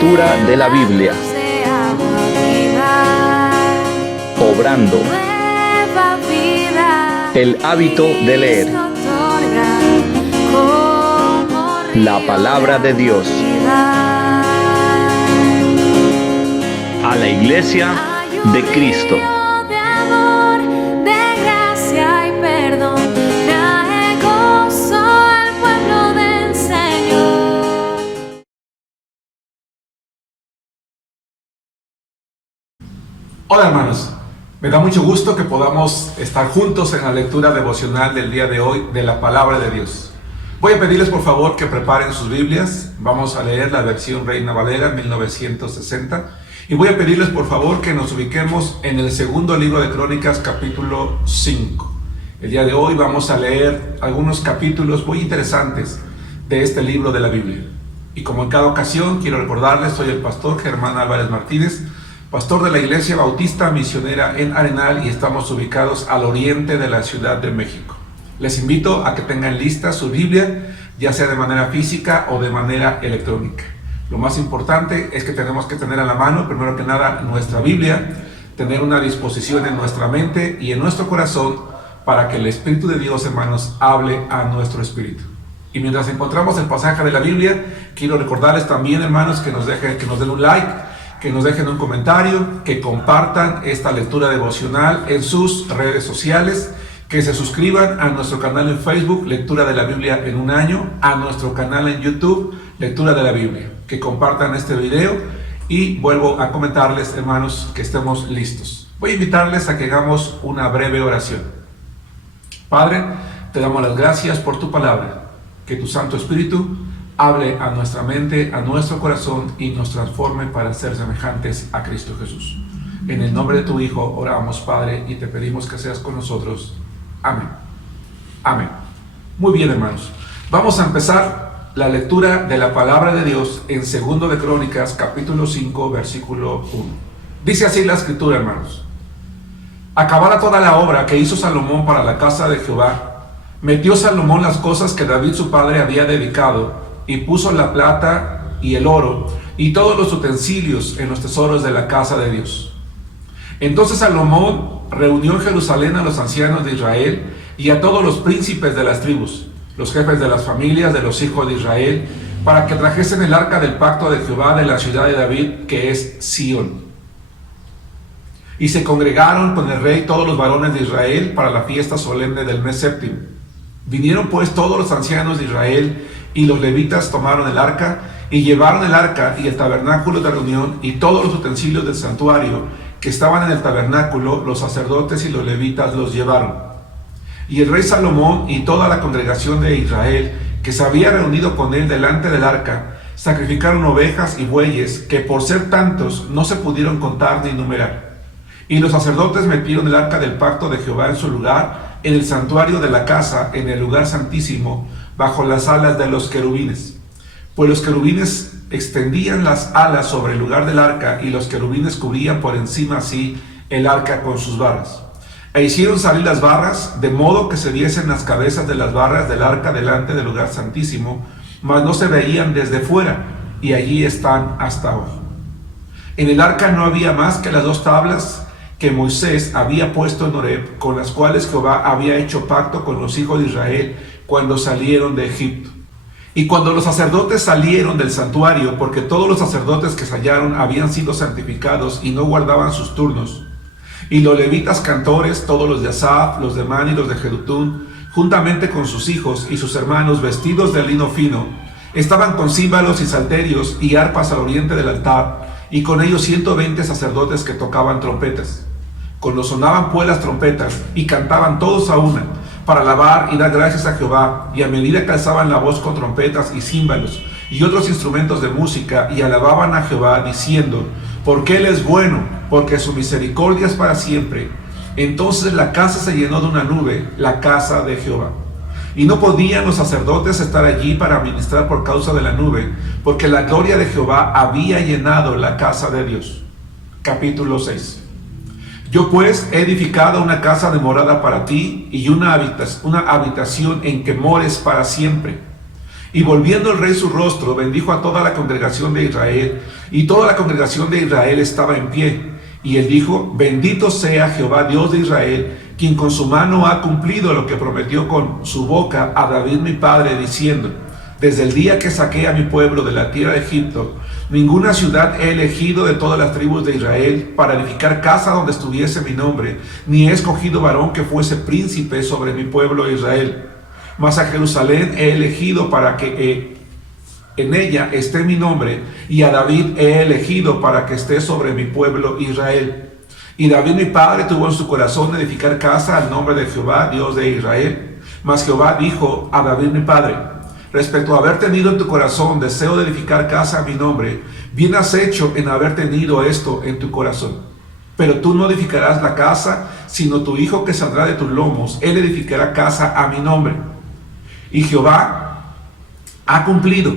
lectura de la Biblia, obrando el hábito de leer la palabra de Dios. A la Iglesia de Cristo. Hola hermanos, me da mucho gusto que podamos estar juntos en la lectura devocional del día de hoy de la palabra de Dios. Voy a pedirles por favor que preparen sus Biblias. Vamos a leer la versión Reina Valera 1960 y voy a pedirles por favor que nos ubiquemos en el segundo libro de Crónicas, capítulo 5. El día de hoy vamos a leer algunos capítulos muy interesantes de este libro de la Biblia. Y como en cada ocasión, quiero recordarles, soy el pastor Germán Álvarez Martínez, pastor de la Iglesia Bautista Misionera en Arenal, y estamos ubicados al oriente de la Ciudad de México. Les invito a que tengan lista su Biblia, ya sea de manera física o de manera electrónica. Lo más importante es que tenemos que tener a la mano, primero que nada, nuestra Biblia, tener una disposición en nuestra mente y en nuestro corazón para que el Espíritu de Dios, hermanos, hable a nuestro espíritu. Y mientras encontramos el pasaje de la Biblia, quiero recordarles también, hermanos, que nos den un like, que nos dejen un comentario, que compartan esta lectura devocional en sus redes sociales, que se suscriban a nuestro canal en Facebook, Lectura de la Biblia en un año, a nuestro canal en YouTube, Lectura de la Biblia, que compartan este video y vuelvo a comentarles, hermanos, que estemos listos. Voy a invitarles a que hagamos una breve oración. Padre, te damos las gracias por tu palabra, que tu Santo Espíritu hable a nuestra mente, a nuestro corazón y nos transforme para ser semejantes a Cristo Jesús. En el nombre de tu Hijo oramos, Padre, y te pedimos que seas con nosotros. Amén. Amén. Muy bien, hermanos. Vamos a empezar la lectura de la palabra de Dios en 2 de Crónicas, capítulo 5, versículo 1. Dice así la escritura, hermanos. Acabada toda la obra que hizo Salomón para la casa de Jehová, metió Salomón las cosas que David su padre había dedicado, y puso la plata y el oro y todos los utensilios en los tesoros de la casa de Dios. Entonces Salomón reunió en Jerusalén a los ancianos de Israel y a todos los príncipes de las tribus, los jefes de las familias de los hijos de Israel, para que trajesen el arca del pacto de Jehová de la ciudad de David, que es Sión. Y se congregaron con el rey todos los varones de Israel para la fiesta solemne del mes séptimo. Vinieron pues todos los ancianos de Israel, y los levitas tomaron el arca, y llevaron el arca y el tabernáculo de reunión, y todos los utensilios del santuario que estaban en el tabernáculo, los sacerdotes y los levitas los llevaron. Y el rey Salomón y toda la congregación de Israel, que se había reunido con él delante del arca, sacrificaron ovejas y bueyes, que por ser tantos no se pudieron contar ni numerar. Y los sacerdotes metieron el arca del pacto de Jehová en su lugar, en el santuario de la casa, en el lugar santísimo, bajo las alas de los querubines. Pues los querubines extendían las alas sobre el lugar del arca, y los querubines cubrían por encima así el arca con sus barras. E hicieron salir las barras, de modo que se viesen las cabezas de las barras del arca delante del lugar santísimo, mas no se veían desde fuera, y allí están hasta hoy. En el arca no había más que las 2 tablas que Moisés había puesto en Horeb, con las cuales Jehová había hecho pacto con los hijos de Israel cuando salieron de Egipto. Y cuando los sacerdotes salieron del santuario, porque todos los sacerdotes que se hallaron habían sido santificados y no guardaban sus turnos, y los levitas cantores, todos los de Asaf, los de Man y los de Jedutún, juntamente con sus hijos y sus hermanos, vestidos de lino fino, estaban con címbalos y salterios y arpas al oriente del altar, y con ellos 120 sacerdotes que tocaban trompetas. Cuando sonaban pues las trompetas, y cantaban todos a una, para alabar y dar gracias a Jehová, y a medida que alzaban la voz con trompetas y címbalos y otros instrumentos de música, y alababan a Jehová, diciendo, porque Él es bueno, porque su misericordia es para siempre. Entonces la casa se llenó de una nube, la casa de Jehová. Y no podían los sacerdotes estar allí para ministrar por causa de la nube, porque la gloria de Jehová había llenado la casa de Dios. Capítulo 6. Yo pues he edificado una casa de morada para ti, y una habitación en que mores para siempre. Y volviendo el rey su rostro, bendijo a toda la congregación de Israel, y toda la congregación de Israel estaba en pie. Y él dijo: bendito sea Jehová Dios de Israel, quien con su mano ha cumplido lo que prometió con su boca a David mi padre, diciendo: desde el día que saqué a mi pueblo de la tierra de Egipto, ninguna ciudad he elegido de todas las tribus de Israel para edificar casa donde estuviese mi nombre, ni he escogido varón que fuese príncipe sobre mi pueblo Israel. Mas a Jerusalén he elegido para que en ella esté mi nombre, y a David he elegido para que esté sobre mi pueblo Israel. Y David mi padre tuvo en su corazón edificar casa al nombre de Jehová, Dios de Israel. Mas Jehová dijo a David mi padre: respecto a haber tenido en tu corazón deseo de edificar casa a mi nombre, bien has hecho en haber tenido esto en tu corazón. Pero tú no edificarás la casa, sino tu hijo que saldrá de tus lomos, él edificará casa a mi nombre. Y Jehová ha cumplido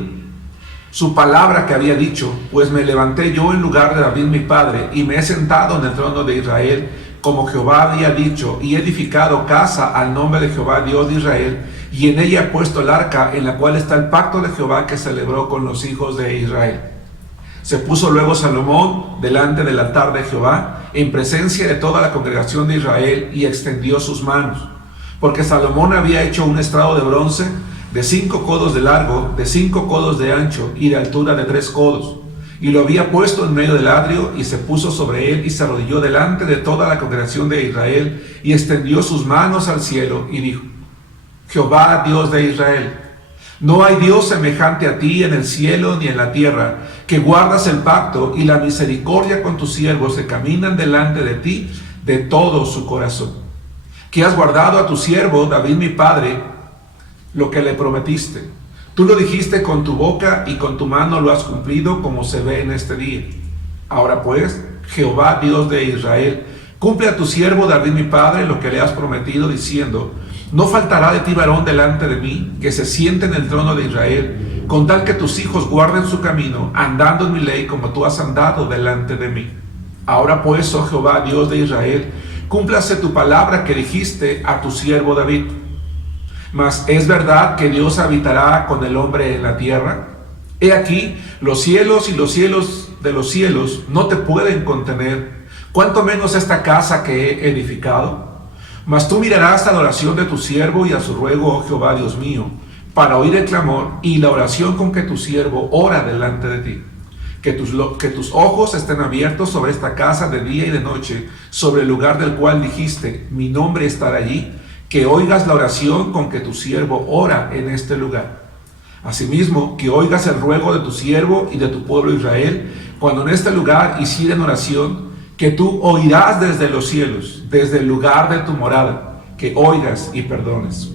su palabra que había dicho, pues me levanté yo en lugar de David mi padre, y me he sentado en el trono de Israel, como Jehová había dicho, y he edificado casa al nombre de Jehová Dios de Israel, y en ella he puesto el arca, en la cual está el pacto de Jehová que celebró con los hijos de Israel. Se puso luego Salomón delante del altar de Jehová, en presencia de toda la congregación de Israel, y extendió sus manos, porque Salomón había hecho un estrado de bronce de 5 codos de largo, de 5 codos de ancho, y de altura de 3 codos. Y lo había puesto en medio del adrio, y se puso sobre él, y se arrodilló delante de toda la congregación de Israel, y extendió sus manos al cielo, y dijo: Jehová, Dios de Israel, no hay Dios semejante a ti en el cielo ni en la tierra, que guardas el pacto y la misericordia con tus siervos que caminan delante de ti de todo su corazón. Que has guardado a tu siervo David mi padre lo que le prometiste. Tú lo dijiste con tu boca y con tu mano lo has cumplido, como se ve en este día. Ahora pues, Jehová Dios de Israel, cumple a tu siervo David mi padre lo que le has prometido, diciendo: no faltará de ti varón delante de mí, que se siente en el trono de Israel, con tal que tus hijos guarden su camino, andando en mi ley como tú has andado delante de mí. Ahora pues, oh Jehová Dios de Israel, cúmplase tu palabra que dijiste a tu siervo David. Mas ¿es verdad que Dios habitará con el hombre en la tierra? He aquí, los cielos y los cielos de los cielos no te pueden contener, cuanto menos esta casa que he edificado. Mas tú mirarás a la oración de tu siervo y a su ruego, oh Jehová Dios mío, para oír el clamor y la oración con que tu siervo ora delante de ti. Que tus ojos estén abiertos sobre esta casa de día y de noche, sobre el lugar del cual dijiste: mi nombre estará allí. Que oigas la oración con que tu siervo ora en este lugar. Asimismo, que oigas el ruego de tu siervo y de tu pueblo Israel, cuando en este lugar hicieren oración, que tú oirás desde los cielos, desde el lugar de tu morada, que oigas y perdones.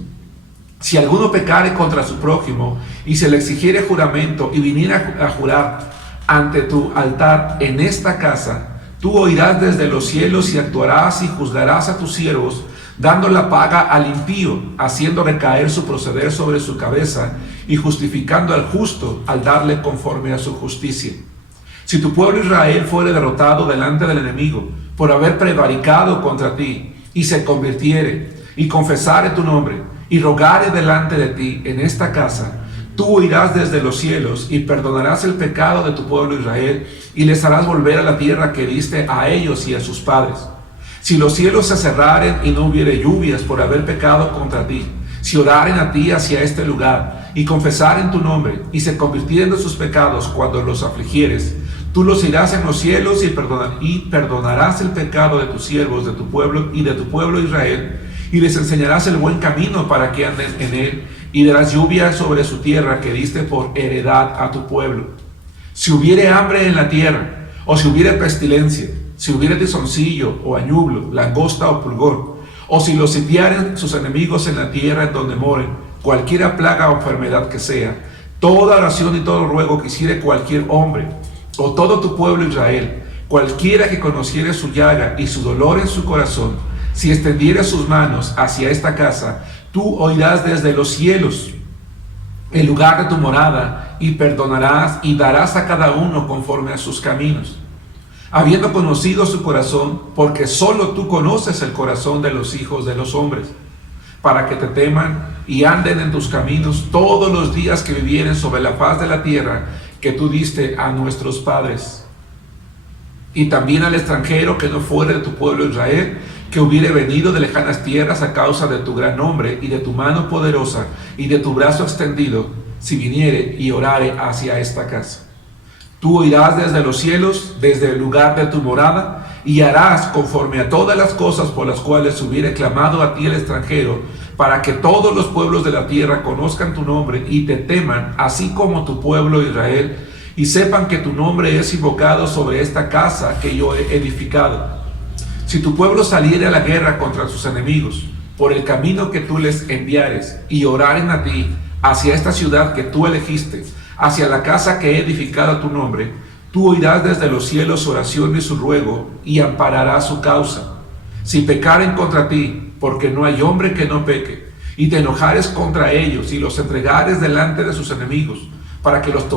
Si alguno pecare contra su prójimo, y se le exigiere juramento, y viniera a jurar ante tu altar en esta casa, tú oirás desde los cielos y actuarás y juzgarás a tus siervos, dando la paga al impío, haciendo recaer su proceder sobre su cabeza, y justificando al justo al darle conforme a su justicia. Si tu pueblo Israel fuere derrotado delante del enemigo por haber prevaricado contra ti, y se convirtiere, y confesare tu nombre, y rogare delante de ti en esta casa, tú oirás desde los cielos, y perdonarás el pecado de tu pueblo Israel, y les harás volver a la tierra que diste a ellos y a sus padres. Si los cielos se cerraren y no hubiere lluvias por haber pecado contra ti, si oraren a ti hacia este lugar, y confesaren tu nombre, y se convirtieren de sus pecados cuando los afligieres, tú los irás en los cielos y perdonarás el pecado de tus siervos, de tu pueblo y de tu pueblo Israel, y les enseñarás el buen camino para que anden en él, y darás lluvia sobre su tierra que diste por heredad a tu pueblo. Si hubiere hambre en la tierra, o si hubiere pestilencia, si hubiere tizoncillo o añublo, langosta o pulgón, o si los sitiaren sus enemigos en la tierra en donde moren, cualquiera plaga o enfermedad que sea, toda oración y todo ruego que hiciere cualquier hombre, o todo tu pueblo Israel, cualquiera que conociere su llaga y su dolor en su corazón, si extendiere sus manos hacia esta casa, tú oirás desde los cielos el lugar de tu morada, y perdonarás y darás a cada uno conforme a sus caminos, habiendo conocido su corazón, porque solo tú conoces el corazón de los hijos de los hombres, para que te teman y anden en tus caminos todos los días que vivieren sobre la faz de la tierra que tú diste a nuestros padres. Y también al extranjero que no fuere de tu pueblo Israel, que hubiere venido de lejanas tierras a causa de tu gran nombre y de tu mano poderosa y de tu brazo extendido, si viniere y orare hacia esta casa. Tú oirás desde los cielos, desde el lugar de tu morada, y harás conforme a todas las cosas por las cuales hubiere clamado a ti el extranjero, para que todos los pueblos de la tierra conozcan tu nombre y te teman, así como tu pueblo Israel, y sepan que tu nombre es invocado sobre esta casa que yo he edificado. Si tu pueblo saliere a la guerra contra sus enemigos, por el camino que tú les enviares, y oraren a ti, hacia esta ciudad que tú elegiste, hacia la casa que he edificado a tu nombre, tú oirás desde los cielos su oración y su ruego, y ampararás su causa. Si pecaren contra ti, porque no hay hombre que no peque, y te enojares contra ellos, y los entregares delante de sus enemigos, para que los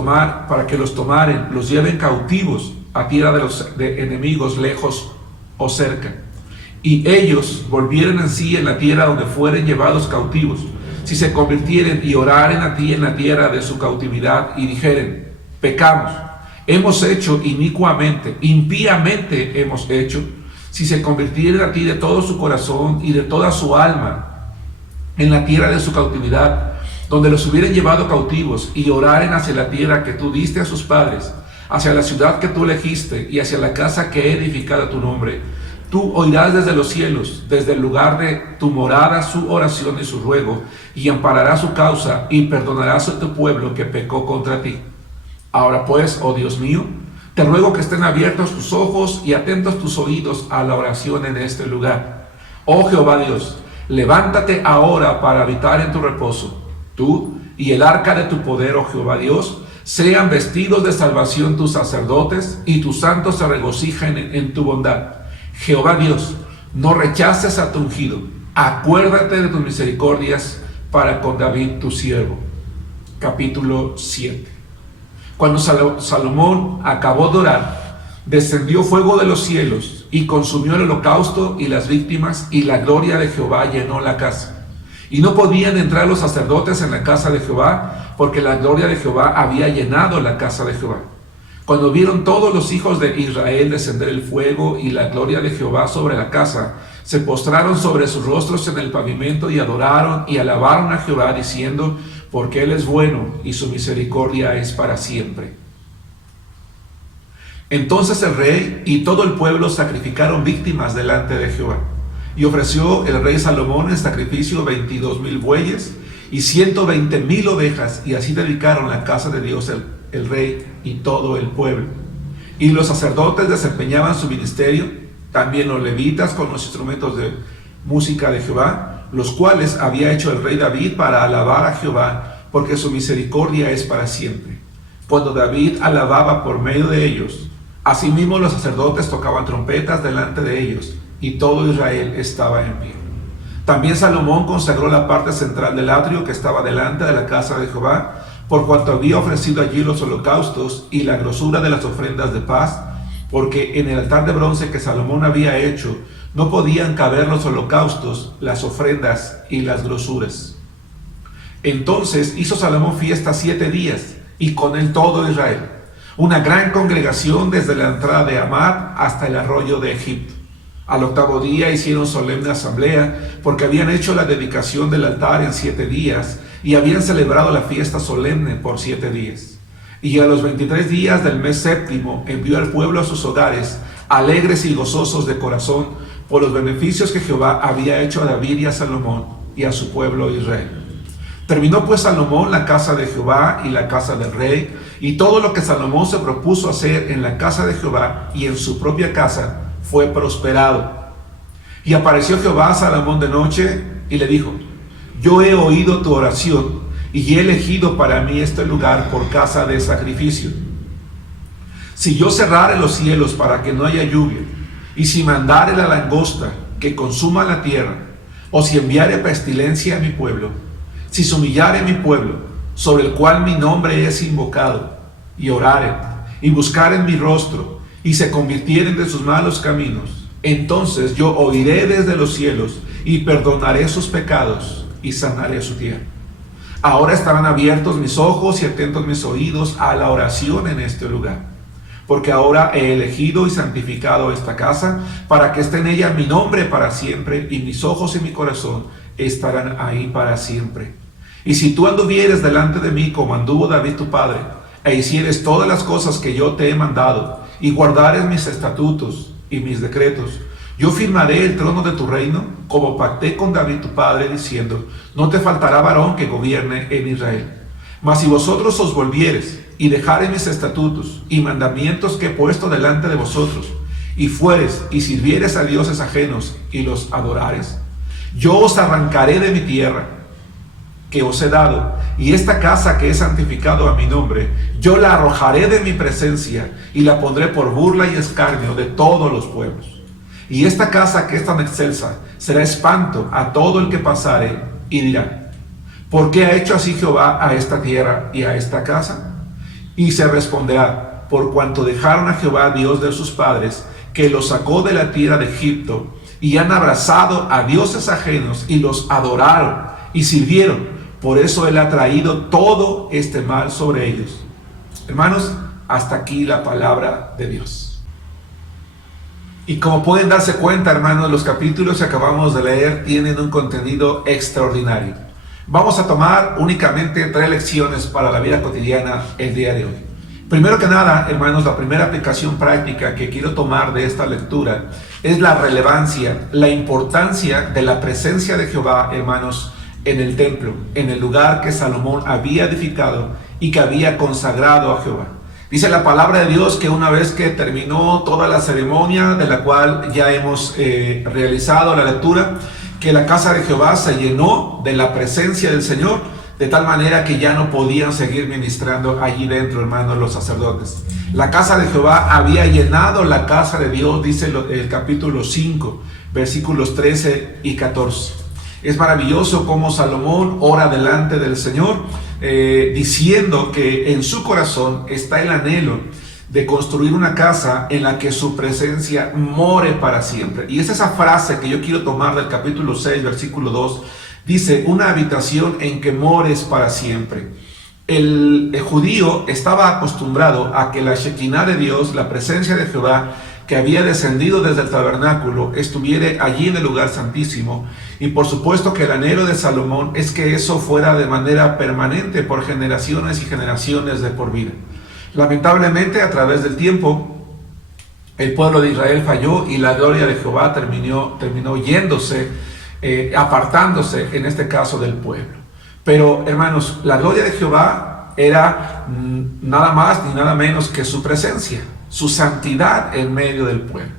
tomaren, los lleven cautivos a tierra de enemigos lejos o cerca, y ellos volvieren en sí en la tierra donde fueren llevados cautivos, si se convirtieren y oraren a ti en la tierra de su cautividad, y dijeren: pecamos, hemos hecho inicuamente, impíamente hemos hecho, si se convirtieren a ti de todo su corazón y de toda su alma en la tierra de su cautividad, donde los hubieren llevado cautivos, y oraren hacia la tierra que tú diste a sus padres, hacia la ciudad que tú elegiste y hacia la casa que he edificado a tu nombre, tú oirás desde los cielos, desde el lugar de tu morada, su oración y su ruego, y ampararás su causa y perdonarás a tu pueblo que pecó contra ti. Ahora pues, oh Dios mío, te ruego que estén abiertos tus ojos y atentos tus oídos a la oración en este lugar. Oh Jehová Dios, levántate ahora para habitar en tu reposo. Tú y el arca de tu poder, oh Jehová Dios, sean vestidos de salvación tus sacerdotes, y tus santos se regocijen en tu bondad. Jehová Dios, no rechaces a tu ungido, acuérdate de tus misericordias para con David tu siervo. Capítulo 7. Cuando Salomón acabó de orar, descendió fuego de los cielos y consumió el holocausto y las víctimas, y la gloria de Jehová llenó la casa. Y no podían entrar los sacerdotes en la casa de Jehová, porque la gloria de Jehová había llenado la casa de Jehová. Cuando vieron todos los hijos de Israel descender el fuego y la gloria de Jehová sobre la casa, se postraron sobre sus rostros en el pavimento y adoraron y alabaron a Jehová, diciendo: porque Él es bueno y su misericordia es para siempre. Entonces el rey y todo el pueblo sacrificaron víctimas delante de Jehová. Y ofreció el rey Salomón en sacrificio 22,000 bueyes y 120,000 ovejas, y así dedicaron la casa de Dios el rey y todo el pueblo. Y los sacerdotes desempeñaban su ministerio, también los levitas con los instrumentos de música de Jehová, los cuales había hecho el rey David para alabar a Jehová, porque su misericordia es para siempre. Cuando David alababa por medio de ellos, asimismo los sacerdotes tocaban trompetas delante de ellos, y todo Israel estaba en pie. También Salomón consagró la parte central del atrio que estaba delante de la casa de Jehová, por cuanto había ofrecido allí los holocaustos y la grosura de las ofrendas de paz, porque en el altar de bronce que Salomón había hecho no podían caber los holocaustos, las ofrendas y las grosuras. Entonces hizo Salomón fiesta 7 días, y con él todo Israel, una gran congregación desde la entrada de Amad hasta el arroyo de Egipto. Al 8º día hicieron solemne asamblea, porque habían hecho la dedicación del altar en 7 días, y habían celebrado la fiesta solemne por 7 días. Y a los 23 días del mes séptimo envió al pueblo a sus hogares, alegres y gozosos de corazón, por los beneficios que Jehová había hecho a David y a Salomón y a su pueblo Israel. Terminó pues Salomón la casa de Jehová y la casa del rey, y todo lo que Salomón se propuso hacer en la casa de Jehová y en su propia casa fue prosperado. Y apareció Jehová a Salomón de noche y le dijo: yo he oído tu oración y he elegido para mí este lugar por casa de sacrificio. Si yo cerrare los cielos para que no haya lluvia, y si mandare la langosta que consuma la tierra, o si enviare pestilencia a mi pueblo, si se humillare mi pueblo, sobre el cual mi nombre es invocado, y oraren, y buscaren mi rostro, y se convirtieren de sus malos caminos, entonces yo oiré desde los cielos, y perdonaré sus pecados, y sanaré su tierra. Ahora estarán abiertos mis ojos y atentos mis oídos a la oración en este lugar. Porque ahora he elegido y santificado esta casa para que esté en ella mi nombre para siempre, y mis ojos y mi corazón estarán ahí para siempre. Y si tú anduvieres delante de mí como anduvo David tu padre, e hicieres todas las cosas que yo te he mandado, y guardares mis estatutos y mis decretos, yo firmaré el trono de tu reino, como pacté con David tu padre, diciendo, no te faltará varón que gobierne en Israel. Mas si vosotros os volvieres y dejares mis estatutos y mandamientos que he puesto delante de vosotros, y fueres y sirvieres a dioses ajenos y los adorares, yo os arrancaré de mi tierra que os he dado, y esta casa que he santificado a mi nombre, yo la arrojaré de mi presencia y la pondré por burla y escarnio de todos los pueblos. Y esta casa que es tan excelsa será espanto a todo el que pasare y dirá, ¿por qué ha hecho así Jehová a esta tierra y a esta casa? Y se responderá, por cuanto dejaron a Jehová Dios de sus padres, que los sacó de la tierra de Egipto, y han abrazado a dioses ajenos y los adoraron y sirvieron. Por eso Él ha traído todo este mal sobre ellos. Hermanos, hasta aquí la palabra de Dios. Y como pueden darse cuenta, hermanos, los capítulos que acabamos de leer tienen un contenido extraordinario. Vamos a tomar únicamente 3 lecciones para la vida cotidiana el día de hoy. Primero que nada, hermanos, la primera aplicación práctica que quiero tomar de esta lectura es la relevancia, la importancia de la presencia de Jehová, hermanos, en el templo, en el lugar que Salomón había edificado y que había consagrado a Jehová. Dice la palabra de Dios que una vez que terminó toda la ceremonia de la cual ya hemos realizado la lectura, que la casa de Jehová se llenó de la presencia del Señor, de tal manera que ya no podían seguir ministrando allí dentro, hermanos, los sacerdotes. La casa de Jehová había llenado la casa de Dios, dice el capítulo 5, versículos 13 y 14. Es maravilloso cómo Salomón ora delante del Señor, diciendo que en su corazón está el anhelo de construir una casa en la que su presencia more para siempre. Y es esa frase que yo quiero tomar del capítulo 6, versículo 2. Dice, una habitación en que mores para siempre. El judío estaba acostumbrado a que la Shekinah de Dios, la presencia de Jehová, que había descendido desde el tabernáculo, estuviera allí en el lugar santísimo. Y por supuesto que el anhelo de Salomón es que eso fuera de manera permanente por generaciones y generaciones de por vida. Lamentablemente, a través del tiempo, el pueblo de Israel falló y la gloria de Jehová terminó yéndose, apartándose en este caso del pueblo. Pero hermanos, la gloria de Jehová era nada más ni nada menos que su presencia, su santidad en medio del pueblo.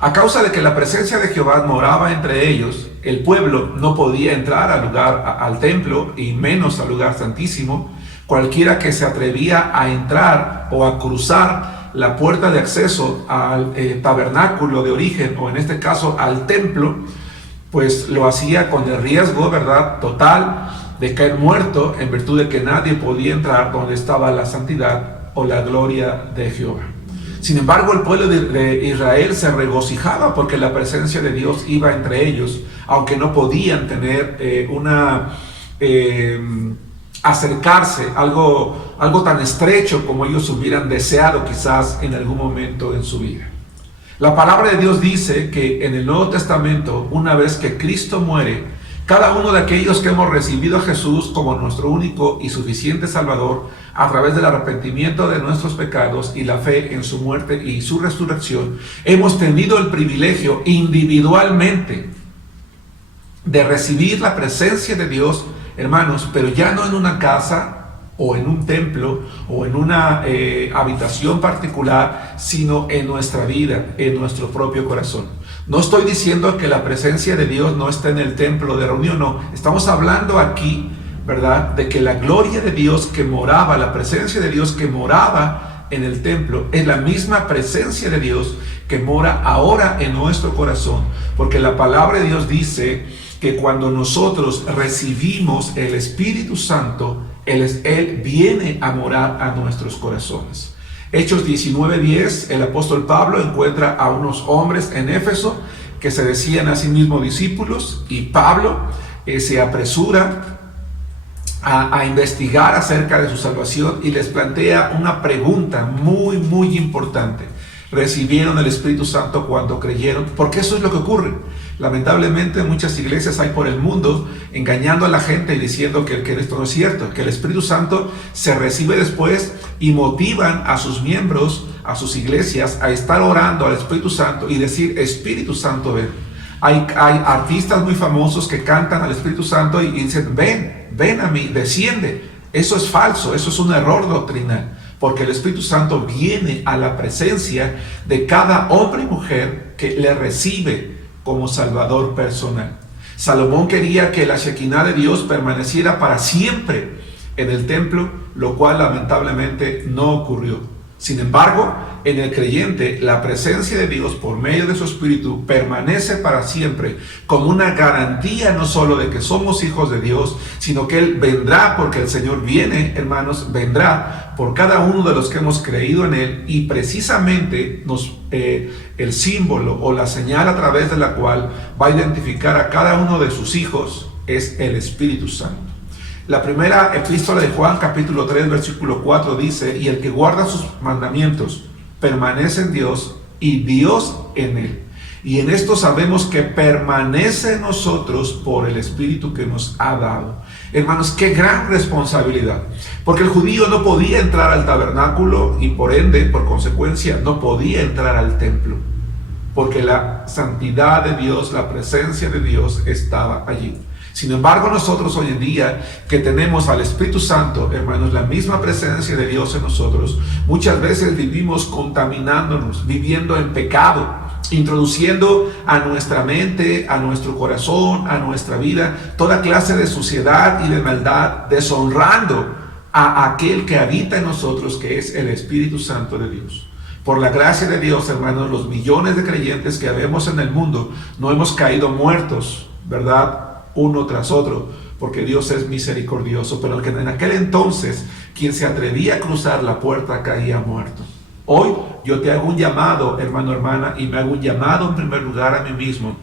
A causa de que la presencia de Jehová moraba entre ellos, el pueblo no podía entrar al templo y menos al lugar santísimo. Cualquiera que se atrevía a entrar o a cruzar la puerta de acceso al tabernáculo de origen, o en este caso al templo, pues lo hacía con el riesgo, ¿verdad?, total de caer muerto, en virtud de que nadie podía entrar donde estaba la santidad o la gloria de Jehová. Sin embargo, el pueblo de Israel se regocijaba porque la presencia de Dios iba entre ellos, aunque no podían tener acercarse algo tan estrecho como ellos hubieran deseado quizás en algún momento en su vida. La palabra de Dios dice que en el Nuevo Testamento, una vez que Cristo muere, cada uno de aquellos que hemos recibido a Jesús como nuestro único y suficiente Salvador, a través del arrepentimiento de nuestros pecados y la fe en su muerte y su resurrección, hemos tenido el privilegio individualmente de recibir la presencia de Dios, hermanos, pero ya no en una casa o en un templo o en una habitación particular, sino en nuestra vida, en nuestro propio corazón. No estoy diciendo que la presencia de Dios no está en el templo de reunión, no. Estamos hablando aquí, ¿verdad?, de que la gloria de Dios que moraba, la presencia de Dios que moraba en el templo, es la misma presencia de Dios que mora ahora en nuestro corazón, porque la palabra de Dios dice que cuando nosotros recibimos el Espíritu Santo, Él viene a morar a nuestros corazones. Hechos 19:10, el apóstol Pablo encuentra a unos hombres en Éfeso que se decían a sí mismos discípulos, y Pablo se apresura a investigar acerca de su salvación y les plantea una pregunta muy importante. ¿Recibieron el Espíritu Santo cuando creyeron? Porque eso es lo que ocurre. Lamentablemente en muchas iglesias hay por el mundo engañando a la gente y diciendo que esto no es cierto, que el Espíritu Santo se recibe después, y motivan a sus miembros, a sus iglesias, a estar orando al Espíritu Santo y decir: Espíritu Santo, ven. Hay artistas muy famosos que cantan al Espíritu Santo y dicen: ven a mí, desciende. Eso es falso, eso es un error doctrinal, porque el Espíritu Santo viene a la presencia de cada hombre y mujer que le recibe como Salvador personal. Salomón quería que la Shekinah de Dios permaneciera para siempre en el templo, lo cual lamentablemente no ocurrió. Sin embargo, en el creyente, la presencia de Dios por medio de su Espíritu permanece para siempre, como una garantía no solo de que somos hijos de Dios, sino que Él vendrá, porque el Señor viene, hermanos, vendrá por cada uno de los que hemos creído en Él, y precisamente el símbolo o la señal a través de la cual va a identificar a cada uno de sus hijos es el Espíritu Santo. La primera epístola de Juan, capítulo 3, versículo 4 dice: y el que guarda sus mandamientos permanece en Dios y Dios en él. Y en esto sabemos que permanece en nosotros por el Espíritu que nos ha dado. Hermanos, qué gran responsabilidad. Porque el judío no podía entrar al tabernáculo y por ende, por consecuencia, no podía entrar al templo. Porque la santidad de Dios, la presencia de Dios estaba allí. Sin embargo, nosotros hoy en día que tenemos al Espíritu Santo, hermanos, la misma presencia de Dios en nosotros, muchas veces vivimos contaminándonos, viviendo en pecado, introduciendo a nuestra mente, a nuestro corazón, a nuestra vida, toda clase de suciedad y de maldad, deshonrando a aquel que habita en nosotros, que es el Espíritu Santo de Dios. Por la gracia de Dios, hermanos, los millones de creyentes que habemos en el mundo no hemos caído muertos, ¿verdad?, uno tras otro, porque Dios es misericordioso, pero que en aquel entonces quien se atrevía a cruzar la puerta caía muerto. Hoy yo te hago un llamado, hermano, hermana, y me hago un llamado en primer lugar a mí mismo,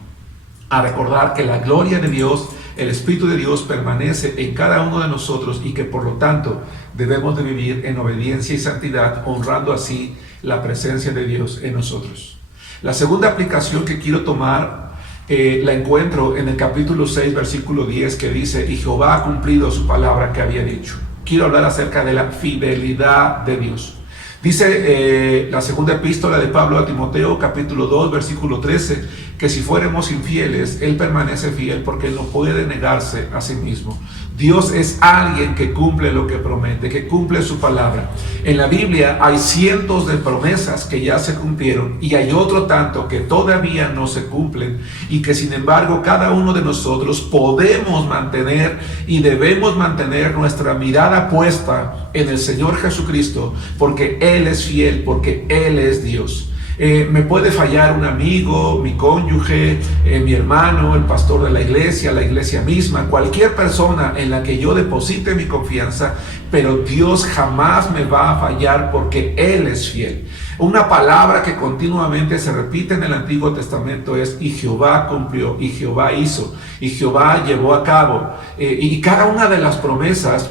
a recordar que la gloria de Dios, el Espíritu de Dios permanece en cada uno de nosotros, y que por lo tanto debemos de vivir en obediencia y santidad, honrando así la presencia de Dios en nosotros. La segunda aplicación que quiero tomar la encuentro en el capítulo 6, versículo 10, que dice: y Jehová ha cumplido su palabra que había dicho. Quiero hablar acerca de la fidelidad de Dios. Dice la segunda epístola de Pablo a Timoteo, capítulo 2, versículo 13, que si fuéramos infieles, Él permanece fiel, porque Él no puede negarse a sí mismo. Dios es alguien que cumple lo que promete, que cumple su palabra. En la Biblia hay cientos de promesas que ya se cumplieron, y hay otro tanto que todavía no se cumplen, y que sin embargo cada uno de nosotros podemos mantener y debemos mantener nuestra mirada puesta en el Señor Jesucristo, porque Él es fiel, porque Él es Dios. Me puede fallar un amigo, mi cónyuge, mi hermano, el pastor de la iglesia misma, cualquier persona en la que yo deposite mi confianza, pero Dios jamás me va a fallar, porque Él es fiel. Una palabra que continuamente se repite en el Antiguo Testamento es: y Jehová cumplió, y Jehová hizo, y Jehová llevó a cabo. Y cada una de las promesas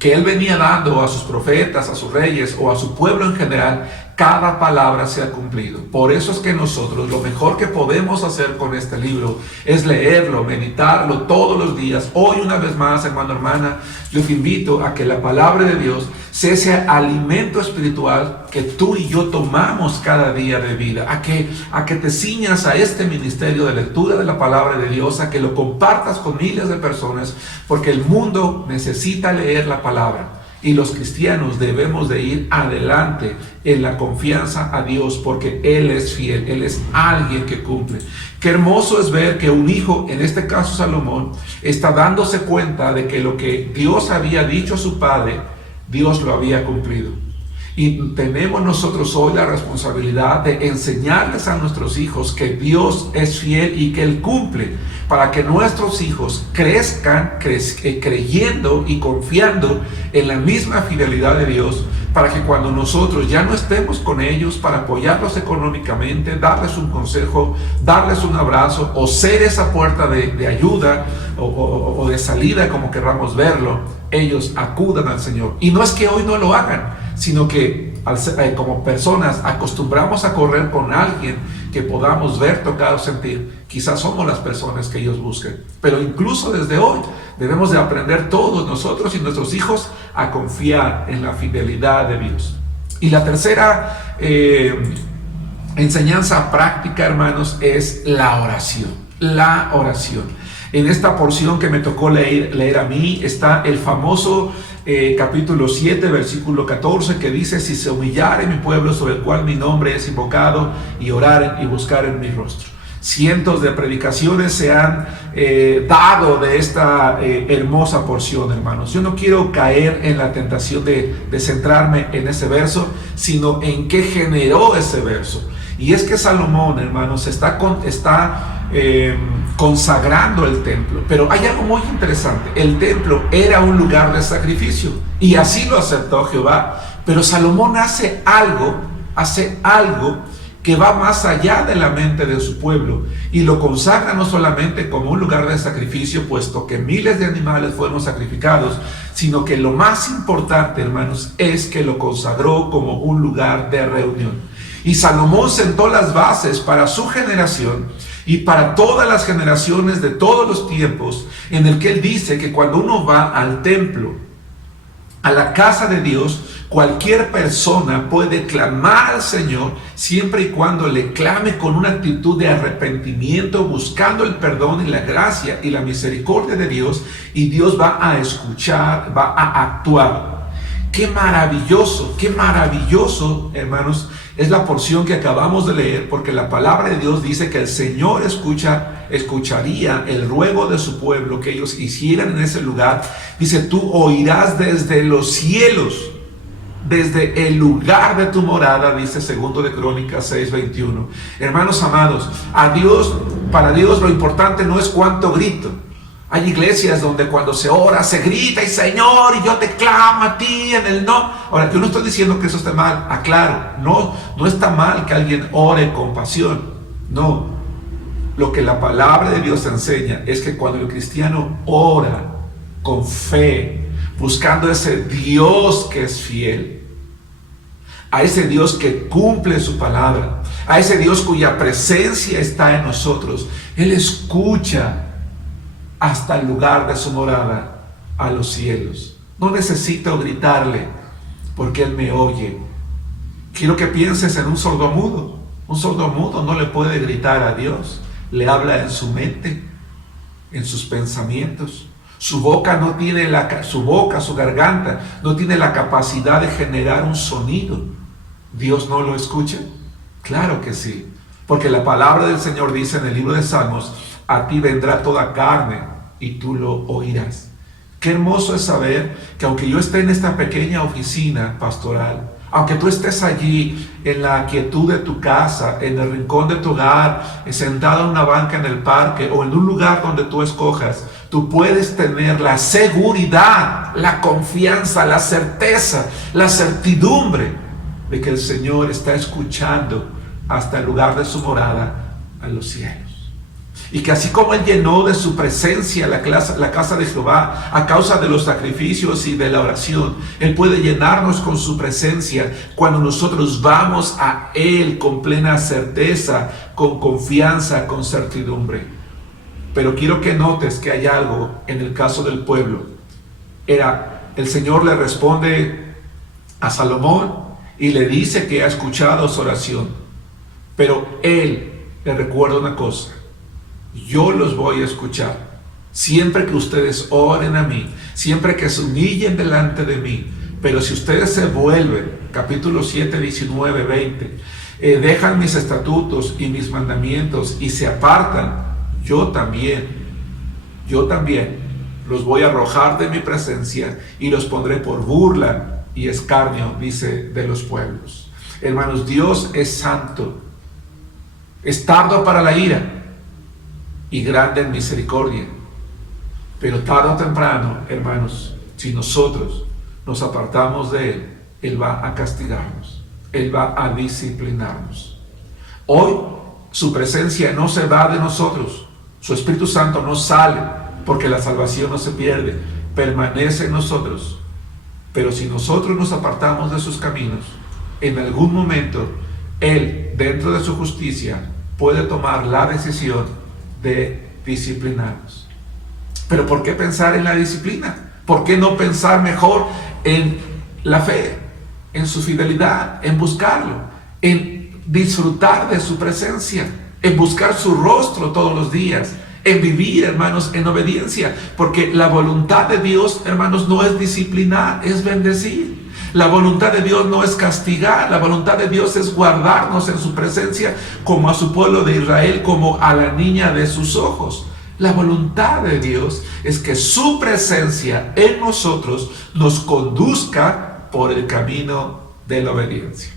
que Él venía dando a sus profetas, a sus reyes o a su pueblo en general, cada palabra se ha cumplido. Por eso es que nosotros lo mejor que podemos hacer con este libro es leerlo, meditarlo todos los días. Hoy, una vez más, hermano, hermana, yo te invito a que la palabra de Dios sea ese alimento espiritual que tú y yo tomamos cada día de vida, a que te ciñas a este ministerio de lectura de la palabra de Dios, a que lo compartas con miles de personas, porque el mundo necesita leer la palabra. Y los cristianos debemos de ir adelante en la confianza a Dios, porque Él es fiel, Él es alguien que cumple. Qué hermoso es ver que un hijo, en este caso Salomón, está dándose cuenta de que lo que Dios había dicho a su padre, Dios lo había cumplido. Y tenemos nosotros hoy la responsabilidad de enseñarles a nuestros hijos que Dios es fiel y que Él cumple, para que nuestros hijos crezcan creyendo y confiando en la misma fidelidad de Dios, para que cuando nosotros ya no estemos con ellos, para apoyarlos económicamente, darles un consejo, darles un abrazo o ser esa puerta de ayuda o de salida, como querramos verlo, ellos acudan al Señor. Y no es que hoy no lo hagan, sino que como personas acostumbramos a correr con alguien que podamos ver, tocar o sentir. Quizás somos las personas que ellos busquen, pero incluso desde hoy debemos de aprender todos nosotros y nuestros hijos a confiar en la fidelidad de Dios. Y la tercera enseñanza práctica, hermanos, es la oración. La oración. En esta porción que me tocó leer a mí está el famoso capítulo 7, versículo 14, que dice: si se humillare mi pueblo sobre el cual mi nombre es invocado, y oraren y buscaren mi rostro. Cientos de predicaciones se han dado de esta hermosa porción, hermanos. Yo no quiero caer en la tentación de centrarme en ese verso, sino en qué generó ese verso. Y es que Salomón, hermanos, está consagrando el templo. Pero hay algo muy interesante. El templo era un lugar de sacrificio, y así lo aceptó Jehová. Pero Salomón hace algo que va más allá de la mente de su pueblo, y lo consagra no solamente como un lugar de sacrificio, puesto que miles de animales fueron sacrificados, sino que lo más importante, hermanos, es que lo consagró como un lugar de reunión. Y Salomón sentó las bases para su generación y para todas las generaciones de todos los tiempos, en el que él dice que cuando uno va al templo, a la casa de Dios, cualquier persona puede clamar al Señor, siempre y cuando le clame con una actitud de arrepentimiento, buscando el perdón y la gracia y la misericordia de Dios, y Dios va a escuchar, va a actuar. Qué maravilloso, hermanos, es la porción que acabamos de leer, porque la palabra de Dios dice que el Señor escucharía el ruego de su pueblo que ellos hicieran en ese lugar. Dice: tú oirás desde los cielos, desde el lugar de tu morada, dice 2 de Crónicas 6:21. Hermanos amados, para Dios lo importante no es cuánto grito. Hay iglesias donde cuando se ora, se grita y Señor, y yo te clamo a ti en el no. Ahora, yo no estoy diciendo que eso esté mal, aclaro, no está mal que alguien ore con pasión, no. Lo que la palabra de Dios enseña es que cuando el cristiano ora con fe, buscando ese Dios que es fiel, a ese Dios que cumple su palabra, a ese Dios cuya presencia está en nosotros, Él escucha hasta el lugar de su morada, a los cielos. No necesito gritarle, porque Él me oye. Quiero que pienses en un sordomudo. Un sordomudo no le puede gritar a Dios. Le habla en su mente, en sus pensamientos. Su garganta no tiene la capacidad de generar un sonido. ¿Dios no lo escucha? Claro que sí, porque la palabra del Señor dice en el libro de Salmos: a ti vendrá toda carne y tú lo oirás. Qué hermoso es saber que aunque yo esté en esta pequeña oficina pastoral, aunque tú estés allí en la quietud de tu casa, en el rincón de tu hogar, sentado en una banca en el parque o en un lugar donde tú escojas, tú puedes tener la seguridad, la confianza, la certeza, la certidumbre de que el Señor está escuchando hasta el lugar de su morada, a los cielos. Y que así como Él llenó de su presencia la casa de Jehová a causa de los sacrificios y de la oración, Él puede llenarnos con su presencia cuando nosotros vamos a Él con plena certeza, con confianza, con certidumbre. Pero quiero que notes que hay algo en el caso del pueblo. El Señor le responde a Salomón y le dice que ha escuchado su oración. Pero Él le recuerda una cosa: yo los voy a escuchar siempre que ustedes oren a mí, siempre que se humillen delante de mí. Pero si ustedes se vuelven, capítulo 7, 19, 20, dejan mis estatutos y mis mandamientos y se apartan, yo también los voy a arrojar de mi presencia y los pondré por burla y escarnio, dice, de los pueblos. Hermanos, Dios es santo, es tardo para la ira y grande en misericordia. Pero tarde o temprano, hermanos, si nosotros nos apartamos de Él, Él va a castigarnos, Él va a disciplinarnos. Hoy su presencia no se va de nosotros, su Espíritu Santo no sale, porque la salvación no se pierde, permanece en nosotros. Pero si nosotros nos apartamos de sus caminos, en algún momento Él, dentro de su justicia, puede tomar la decisión de disciplinarnos. Pero ¿por qué pensar en la disciplina? ¿Por qué no pensar mejor en la fe, en su fidelidad, en buscarlo, en disfrutar de su presencia, en buscar su rostro todos los días, en vivir, hermanos, en obediencia? Porque la voluntad de Dios, hermanos, no es disciplinar, es bendecir. La voluntad de Dios no es castigar, la voluntad de Dios es guardarnos en su presencia como a su pueblo de Israel, como a la niña de sus ojos. La voluntad de Dios es que su presencia en nosotros nos conduzca por el camino de la obediencia.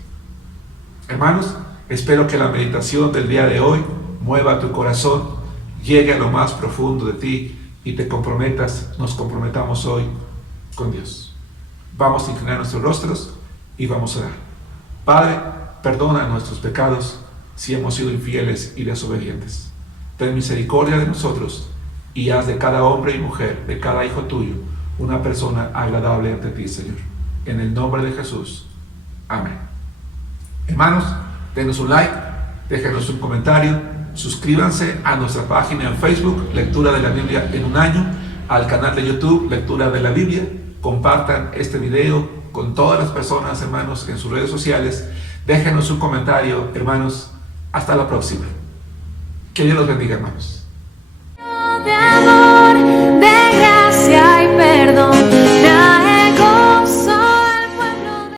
Hermanos, espero que la meditación del día de hoy mueva tu corazón, llegue a lo más profundo de ti y te comprometas, nos comprometamos hoy con Dios. Vamos a inclinar nuestros rostros y vamos a orar. Padre, perdona nuestros pecados si hemos sido infieles y desobedientes. Ten misericordia de nosotros y haz de cada hombre y mujer, de cada hijo tuyo, una persona agradable ante ti, Señor. En el nombre de Jesús. Amén. Hermanos, denos un like, déjenos un comentario, suscríbanse a nuestra página en Facebook, Lectura de la Biblia en un año, al canal de YouTube, Lectura de la Biblia. Compartan este video con todas las personas, hermanos, en sus redes sociales. Déjenos un comentario, hermanos. Hasta la próxima. Que Dios los bendiga, hermanos. De amor, de gracia y perdón.